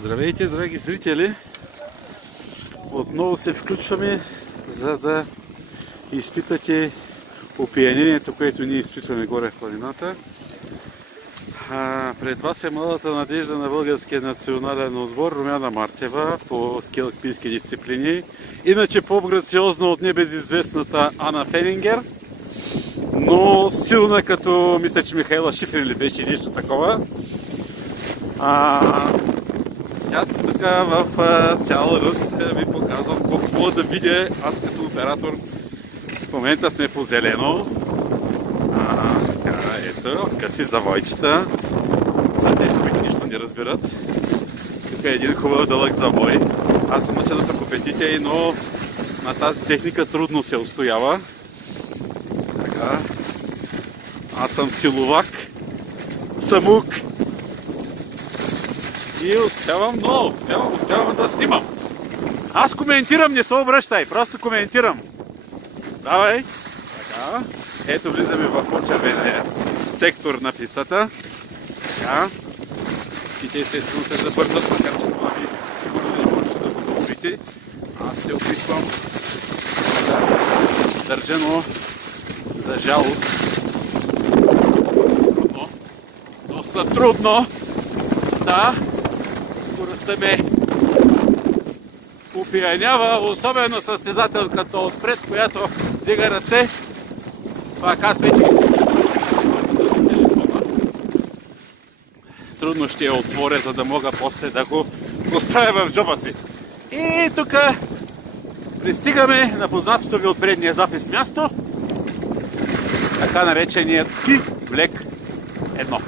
Здравейте, драги зрители! Отново се включваме, за да изпитате опиянението, което ние изпитваме горе в планината. Пред вас е младата надежда на българския национален отбор Румяна Мартева по ски алпийски дисциплини. Иначе по-грациозно от небезизвестната Ана Фенингер, но силна като, мисля, че Михайла Шифрин ли беше нещо такова. Тя така в цял ръст ви показвам колко мога да видя аз като оператор. В момента сме по зелено. Ето, къси завойчета. За тези, които нищо не разбират. Тук е един хубав дълъг завой. Аз съм учен да съм компетитен, но на тази техника трудно се устоява. Така. Аз съм силовак. Самук. И успявам да снимам. Аз коментирам, не се обръщай, просто коментирам. Давай. Така. Ето влизаме в по-червения сектор на пистата. Така. Ските естествено се забързат, макар че това ви сигурно не можете да го научите. Аз се опитвам да държа, но за жалост трудно. Доста трудно. Да. Скоростта ме опиянява, особено състезателката отпред, която дига ръце. Пак аз вече ги се чувствам телефона. Трудно ще я отворя, за да мога после да го поставя в джоба си. И тук пристигаме на познатото ви от предния запис място, така нареченият ски влек 1.